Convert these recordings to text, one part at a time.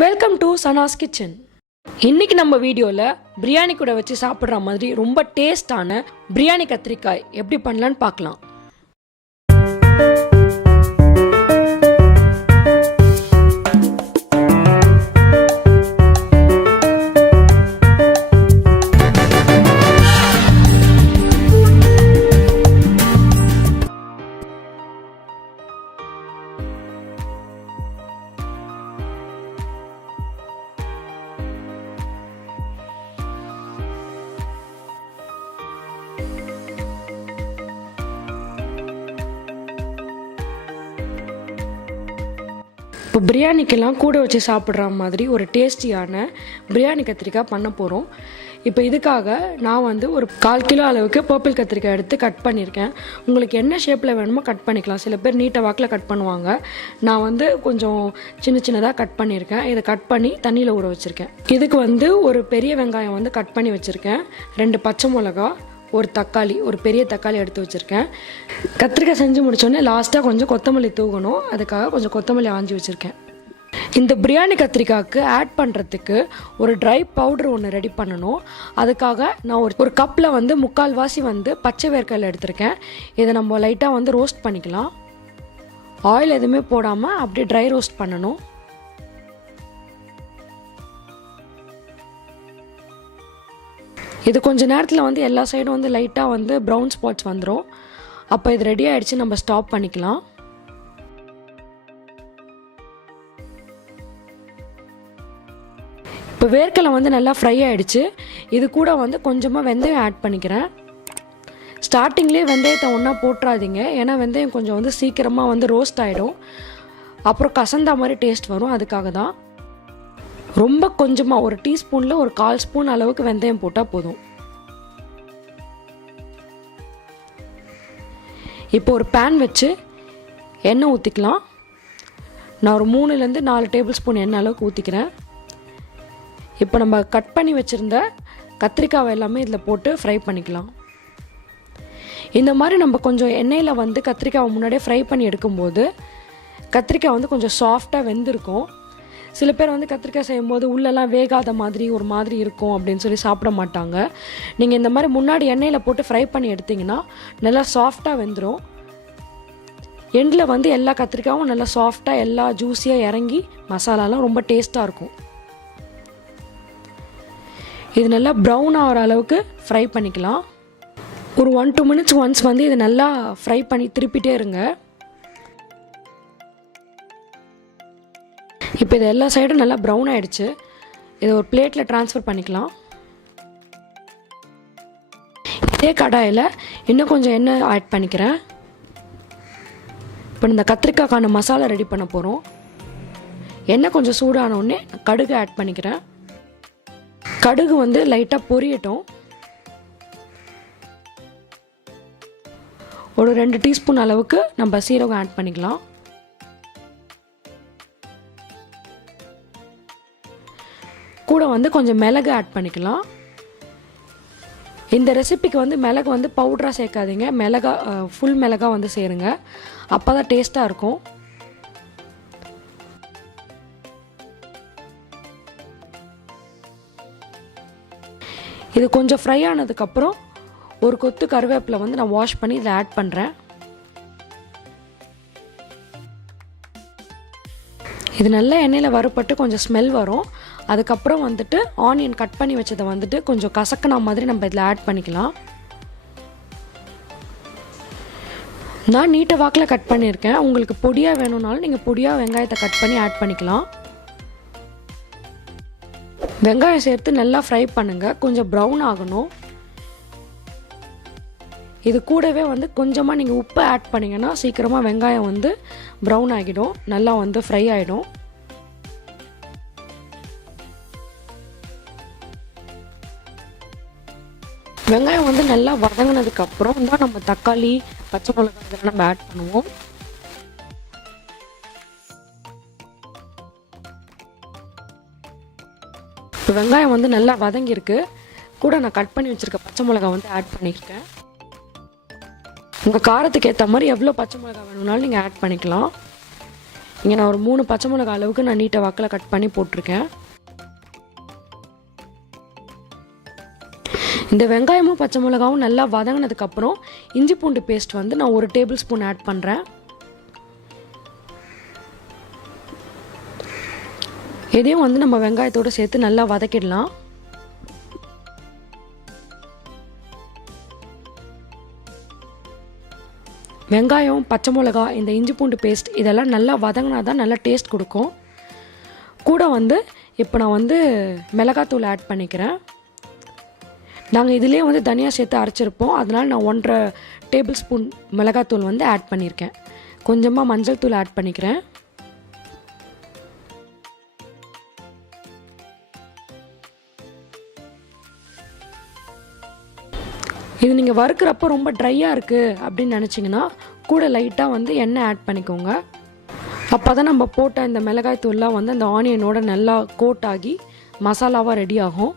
Welcome to Sana's kitchen. இன்னைக்கு நம்ம வீடியோவில் பிரியாணி கூட வச்சு சாப்பிட்ற மாதிரி ரொம்ப டேஸ்டான பிரியாணி கத்திரிக்காய் எப்படி பண்ணலான்னு பார்க்கலாம். இப்போ பிரியாணிக்கெல்லாம் கூட வச்சு சாப்பிட்ற மாதிரி ஒரு டேஸ்டியான பிரியாணி கத்திரிக்காய் பண்ண போகிறோம். இப்போ இதுக்காக நான் ஒரு 1/4 கிலோ அளவுக்கு பர்பிள் கத்திரிக்காய் எடுத்து கட் பண்ணியிருக்கேன். உங்களுக்கு என்ன ஷேப்பில் வேணுமோ கட் பண்ணிக்கலாம். சில பேர் நீட்டை வாக்கில் கட் பண்ணுவாங்க. நான் கொஞ்சம் சின்ன சின்னதாக கட் பண்ணியிருக்கேன். இதை கட் பண்ணி தண்ணியில் ஊற வச்சுருக்கேன். இதுக்கு ஒரு பெரிய வெங்காயம் கட் பண்ணி வச்சுருக்கேன். 2 பச்சை மிளகா, ஒரு தக்காளி, ஒரு பெரிய தக்காளி எடுத்து வச்சுருக்கேன். கத்திரிக்காய் செஞ்சு முடித்தோடனே லாஸ்ட்டாக கொஞ்சம் கொத்தமல்லி தூவணும். அதுக்காக கொஞ்சம் கொத்தமல்லி ஆஞ்சி வச்சுருக்கேன். இந்த பிரியாணி கத்திரிக்காய்க்கு ஆட் பண்ணுறதுக்கு ஒரு ட்ரை பவுடர் ஒன்று ரெடி பண்ணணும். அதுக்காக நான் ஒரு கப்பில் 3/4 வாசி பச்சை வேர்க்கடலை எடுத்திருக்கேன். இதை நம்ம லைட்டாக ரோஸ்ட் பண்ணிக்கலாம். ஆயில் எதுவுமே போடாமல் அப்படியே ட்ரை ரோஸ்ட் பண்ணணும். இது கொஞ்சம் நேரத்தில் எல்லா சைடும் லைட்டாக ப்ரௌன் ஸ்பாட்ஸ் வந்துடும். அப்போ இது ரெடி ஆகிடுச்சு, நம்ம ஸ்டாப் பண்ணிக்கலாம். இப்போ வேர்க்கடலை நல்லா ஃப்ரை ஆகிடுச்சு. இது கூட கொஞ்சமாக வெந்தயம் ஆட் பண்ணிக்கிறேன். ஸ்டார்டிங்லேயே வெந்தயத்தை ஒன்றா போட்டுறாதீங்க, ஏன்னா வெந்தயம் கொஞ்சம் சீக்கிரமாக ரோஸ்ட் ஆகிடும். அப்புறம் கசந்தா மாதிரி டேஸ்ட் வரும். அதுக்காக தான் ரொம்ப கொஞ்சமாக ஒரு டீஸ்பூனில் ஒரு 1/4 ஸ்பூன் அளவுக்கு வெந்தயம் போட்டால் போதும். இப்போ ஒரு பேன் வச்சு எண்ணெய் ஊற்றிக்கலாம். நான் ஒரு 3லேருந்து 4 டேபிள் ஸ்பூன் எண்ணெய் அளவுக்கு ஊற்றிக்கிறேன். இப்போ நம்ம கட் பண்ணி வச்சுருந்த கத்திரிக்காய் எல்லாமே இதில் போட்டு ஃப்ரை பண்ணிக்கலாம். இந்த மாதிரி நம்ம கொஞ்சம் எண்ணெயில் கத்திரிக்காவை முன்னாடியே ஃப்ரை பண்ணி எடுக்கும்போது கத்திரிக்காய் கொஞ்சம் சாஃப்டாக வெந்திருக்கும். சில பேர் கத்திரிக்காய் செய்யும்போது உள்ளெல்லாம் வேகாத மாதிரி ஒரு மாதிரி இருக்கும் அப்படின்னு சொல்லி சாப்பிட மாட்டாங்க. நீங்கள் இந்த மாதிரி முன்னாடி எண்ணெயில் போட்டு ஃப்ரை பண்ணி எடுத்திங்கன்னா நல்லா சாஃப்டாக வெந்துடும். எண்டில் எல்லா கத்திரிக்காயும் நல்லா சாஃப்டாக எல்லா ஜூஸியாக இறங்கி மசாலாலாம் ரொம்ப டேஸ்ட்டாக இருக்கும். இது நல்லா ப்ரௌன் ஆகிற அளவுக்கு ஃப்ரை பண்ணிக்கலாம். ஒரு 1-2 மினிட்ஸ் ஒன்ஸ் இது நல்லா ஃப்ரை பண்ணி திருப்பிட்டே இருங்க. இப்போ இது எல்லா சைடும் நல்லா ப்ரௌன் ஆகிடுச்சு. இதை ஒரு பிளேட்டில் ட்ரான்ஸ்ஃபர் பண்ணிக்கலாம். இதே கடாயில் இன்னும் கொஞ்சம் எண்ணெய் ஆட் பண்ணிக்கிறேன். இப்போ இந்த கத்திரிக்காய்க்கான மசாலா ரெடி பண்ண போகிறோம். எண்ணெய் கொஞ்சம் சூடானோடனே கடுகு ஆட் பண்ணிக்கிறேன். கடுகு லைட்டாக பொரியட்டும். ஒரு 2 டீஸ்பூன் அளவுக்கு நம்ம சீரகம் ஆட் பண்ணிக்கலாம். கூட கொஞ்சம் மிளகு ஆட் பண்ணிக்கலாம். இந்த ரெசிபிக்கு மிளகு பவுடராக சேர்க்காதீங்க, மிளகா ஃபுல் மிளகா சேருங்க. அப்போ தான் டேஸ்ட்டாக இருக்கும். இது கொஞ்சம் ஃப்ரை ஆனதுக்கப்புறம் ஒரு கொத்து கருவேப்பிலை நான் வாஷ் பண்ணி இதை ஆட் பண்ணுறேன். இது நல்லா எண்ணெயில் வறுப்பட்டு கொஞ்சம் ஸ்மெல் வரும். அதுக்கப்புறம் ஆனியன் கட் பண்ணி வச்சதை கொஞ்சம் கசக்கின மாதிரி நம்ம இதில் ஆட் பண்ணிக்கலாம். நான் நீட்டை வாக்கில் கட் பண்ணியிருக்கேன். உங்களுக்கு பொடியாக வேணும்னாலும் நீங்கள் பொடியாக வெங்காயத்தை கட் பண்ணி ஆட் பண்ணிக்கலாம். வெங்காயம் சேர்த்து நல்லா ஃப்ரை பண்ணுங்கள், கொஞ்சம் ப்ரௌன் ஆகணும். இது கூடவே கொஞ்சமாக நீங்கள் உப்பு ஆட் பண்ணிங்கன்னா சீக்கிரமாக வெங்காயம் ப்ரௌன் ஆகிடும், நல்லா ஃப்ரை ஆகிடும். வெங்காயம் நல்லா வதங்கினதுக்கப்புறம் தான் நம்ம தக்காளி, பச்சை மிளகாய் இதெல்லாம் நம்ம ஆட் பண்ணுவோம். இப்போ வெங்காயம் நல்லா வதங்கியிருக்கு. கூட நான் கட் பண்ணி வச்சுருக்க பச்சை மிளகாய் ஆட் பண்ணியிருக்கேன். உங்கள் காரத்துக்கு ஏற்ற மாதிரி எவ்வளோ பச்சை மிளகாய் வேணும்னாலும் நீங்கள் ஆட் பண்ணிக்கலாம். இங்கே நான் ஒரு 3 பச்சை மிளகாய் அளவுக்கு நான் நீட்டை வாக்கில் கட் பண்ணி போட்டிருக்கேன். இந்த வெங்காயமும் பச்சை மிளகாவும் நல்லா வதங்கினதுக்கப்புறம் இஞ்சி பூண்டு பேஸ்ட் வந்து நான் 1 டேபிள் ஸ்பூன் ஆட் பண்ணுறேன். இதையும் வந்து நம்ம வெங்காயத்தோடு சேர்த்து நல்லா வதக்கிடலாம். வெங்காயம், பச்சை மிளகா, இந்த இஞ்சி பூண்டு பேஸ்ட் இதெல்லாம் நல்லா வதங்கினா தான் நல்லா டேஸ்ட் கொடுக்கும். கூட வந்து இப்போ நான் வந்து மிளகாத்தூள் ஆட் பண்ணிக்கிறேன். நாங்கள் இதிலே வந்து தனியாக சேர்த்து அரைச்சிருப்போம், அதனால் நான் 1.5 டேபிள் ஸ்பூன் மிளகாத்தூள் வந்து ஆட் பண்ணியிருக்கேன். கொஞ்சமாக மஞ்சள் தூள் ஆட் பண்ணிக்கிறேன். இது நீங்கள் வறுக்கிறப்போ ரொம்ப ட்ரையாக இருக்குது அப்படின்னு நினச்சிங்கன்னா கூட லைட்டாக வந்து எண்ணெய் ஆட் பண்ணிக்கோங்க. அப்போ தான் நம்ம போட்ட இந்த மிளகாய் தூள்லாம் வந்து அந்த ஆனியனோட நல்லா கோட் ஆகி மசாலாவாக ரெடி ஆகும்.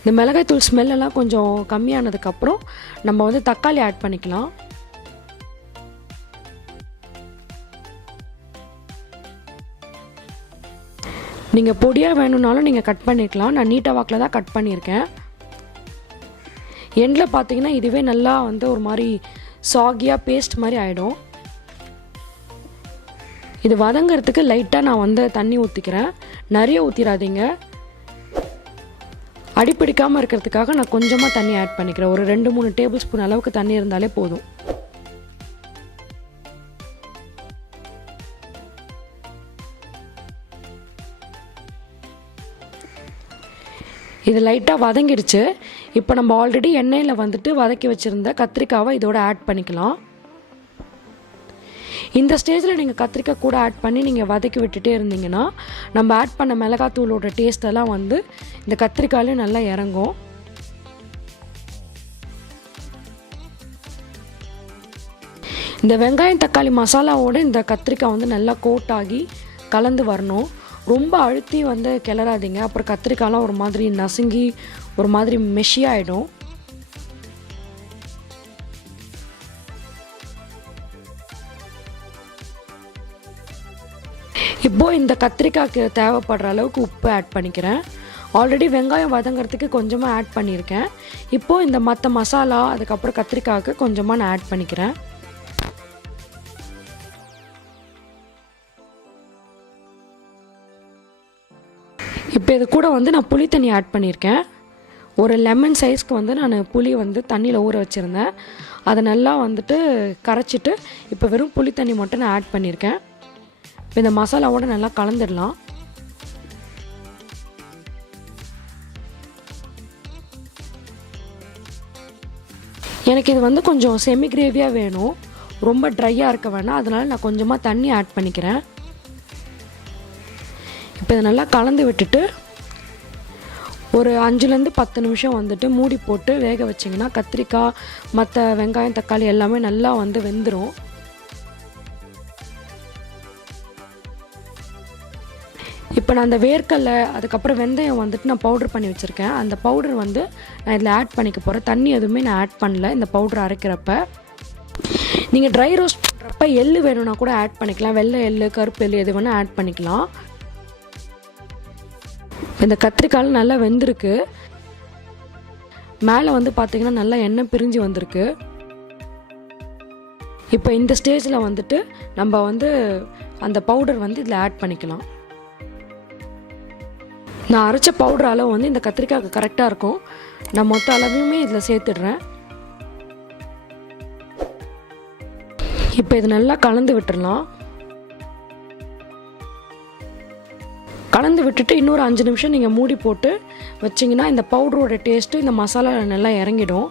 இந்த மிளகாய் தூள் ஸ்மெல்லெல்லாம் கொஞ்சம் கம்மியானதுக்கப்புறம் நம்ம வந்து தக்காளி ஆட் பண்ணிக்கலாம். நீங்கள் பொடியாக வேணும்னாலும் நீங்கள் கட் பண்ணிக்கலாம். நான் நீட்டாக வாக்கில் தான் கட் பண்ணியிருக்கேன். எண்டில் பார்த்தீங்கன்னா இதுவே நல்லா வந்து ஒரு மாதிரி சாகியாக பேஸ்ட் மாதிரி ஆகிடும். இது வதங்கிறதுக்கு லைட்டாக நான் வந்து தண்ணி ஊற்றிக்கிறேன். நிறைய ஊற்றிடாதீங்க. அடிப்பிடிக்காமல் இருக்கிறதுக்காக நான் கொஞ்சமாக தண்ணி ஆட் பண்ணிக்கிறேன். ஒரு 2-3 டேபிள் ஸ்பூன் அளவுக்கு தண்ணி இருந்தாலே போதும். இது லைட்டாக வதங்கிடுச்சு. இப்போ நம்ம ஆல்ரெடி எண்ணெயில் வந்துட்டு வதக்கி வச்சுருந்த கத்திரிக்காவை இதோட ஆட் பண்ணிக்கலாம். இந்த ஸ்டேஜில் நீங்கள் கத்திரிக்காய் கூட ஆட் பண்ணி நீங்கள் வதக்கி விட்டுட்டே இருந்தீங்கன்னா நம்ம ஆட் பண்ண மிளகாத்தூளோட டேஸ்டெல்லாம் வந்து இந்த கத்திரிக்காயிலே நல்லா இறங்கும். இந்த வெங்காயம் தக்காளி மசாலாவோட இந்த கத்திரிக்காய் வந்து நல்லா கோட் ஆகி கலந்து வரணும். ரொம்ப அழுத்தி வந்து கிளறாதீங்க, அப்புறம் கத்திரிக்காயெலாம் ஒரு மாதிரி நசுங்கி ஒரு மாதிரி மெஷியாகிடும். இப்போது இந்த கத்திரிக்காய்க்கு தேவைப்படுற அளவுக்கு உப்பு ஆட் பண்ணிக்கிறேன். ஆல்ரெடி வெங்காயம் வதங்கிறதுக்கு கொஞ்சமாக ஆட் பண்ணியிருக்கேன். இப்போது இந்த மற்ற மசாலா அதுக்கப்புறம் கத்திரிக்காய்க்கு கொஞ்சமாக நான் ஆட் பண்ணிக்கிறேன். இப்போ இது கூட வந்து நான் புளி தண்ணி ஆட் பண்ணியிருக்கேன். ஒரு லெமன் சைஸ்க்கு வந்து நான் புளி வந்து தண்ணியில் ஊற வச்சுருந்தேன். அதை நல்லா வந்துட்டு கரைச்சிட்டு இப்போ வெறும் புளி தண்ணி மட்டும் நான் ஆட் பண்ணியிருக்கேன். இப்போ இந்த மசாலாவோடு நல்லா கலந்துடலாம். எனக்கு இது வந்து கொஞ்சம் செமி கிரேவியாக வேணும், ரொம்ப ட்ரையாக இருக்க வேணாம். அதனால் நான் கொஞ்சமாக தண்ணி ஆட் பண்ணிக்கிறேன். இப்போ இதை நல்லா கலந்து விட்டுட்டு ஒரு 5-10 நிமிஷம் வந்துட்டு மூடி போட்டு வேக வச்சிங்கன்னா கத்திரிக்காய் மற்ற வெங்காயம் தக்காளி எல்லாமே நல்லா வந்து வெந்துடும். இப்போ நான் அந்த வேர்க்கடலை அதுக்கப்புறம் வெந்தயம் வந்துட்டு நான் பவுடர் பண்ணி வச்சுருக்கேன். அந்த பவுடர் வந்து நான் இதில் ஆட் பண்ணிக்க போகிறேன். தண்ணி எதுவுமே நான் ஆட் பண்ணல இந்த பவுடர் அரைக்கிறப்ப. நீங்கள் ட்ரை ரோஸ்ட் பண்ணுறப்ப எள்ளு வேணும்னா கூட ஆட் பண்ணிக்கலாம். வெள்ளை எள்ளு, கருப்பு எள்ளு எது வேணால் ஆட் பண்ணிக்கலாம். இந்த கத்திரிக்காய் நல்லா வெந்திருக்கு. மேலே வந்து பார்த்திங்கன்னா நல்லா எண்ணெய் பிரிஞ்சு வந்திருக்கு. இப்போ இந்த ஸ்டேஜில் வந்துட்டு நம்ம வந்து அந்த பவுடர் வந்து இதில் ஆட் பண்ணிக்கலாம். நான் அரைச்ச பவுடர் அளவு வந்து இந்த கத்திரிக்காய்க்கு கரெக்டாக இருக்கும். நான் மொத்த அளவையுமே இதில் சேர்த்துடுறேன். இப்போ இது நல்லா கலந்து விட்டுடலாம். கலந்து விட்டுட்டு இன்னொரு 5 நிமிஷம் நீங்கள் மூடி போட்டு வச்சிங்கன்னா இந்த பவுடரோட டேஸ்ட்டு இந்த மசாலா நல்லா இறங்கிடும்.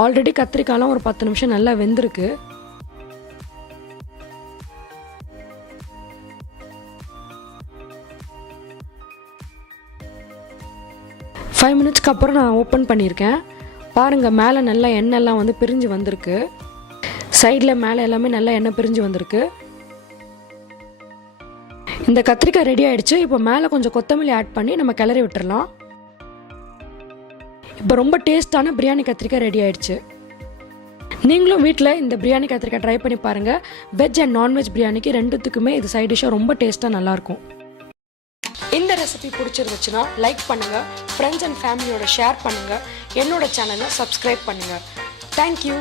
ஆல்ரெடி கத்திரிக்காயெலாம் ஒரு 10 நிமிஷம் நல்லா வெந்திருக்கு. ஃபைவ் மினிட்ஸ்க்கு அப்புறம் நான் ஓப்பன் பண்ணியிருக்கேன். பாருங்கள், மேலே நல்லா எண்ணெய்லாம் வந்து பிரிஞ்சு வந்திருக்கு. சைடில் மேலே எல்லாமே நல்லா எண்ணெய் பிரிஞ்சு வந்திருக்கு. இந்த கத்திரிக்காய் ரெடி ஆகிடுச்சு. இப்போ மேலே கொஞ்சம் கொத்தமல்லி ஆட் பண்ணி நம்ம கிளறி விட்டுறலாம். இப்போ ரொம்ப டேஸ்டான பிரியாணி கத்திரிக்காய் ரெடி ஆயிடுச்சு. நீங்களும் வீட்டில் இந்த பிரியாணி கத்திரிக்காய் ட்ரை பண்ணி பாருங்கள். வெஜ் அண்ட் நான்வெஜ் பிரியாணிக்கு ரெண்டுத்துக்குமே இது சைட் டிஷ்ஷாக ரொம்ப டேஸ்ட்டாக நல்லாயிருக்கும். இந்த ரெசிபி பிடிச்சிருந்துச்சுன்னா லைக் பண்ணுங்கள், ஃப்ரெண்ட்ஸ் அண்ட் ஃபேமிலியோட ஷேர் பண்ணுங்கள், என்னோட சேனலை சப்ஸ்கிரைப் பண்ணுங்கள். தேங்க்யூ.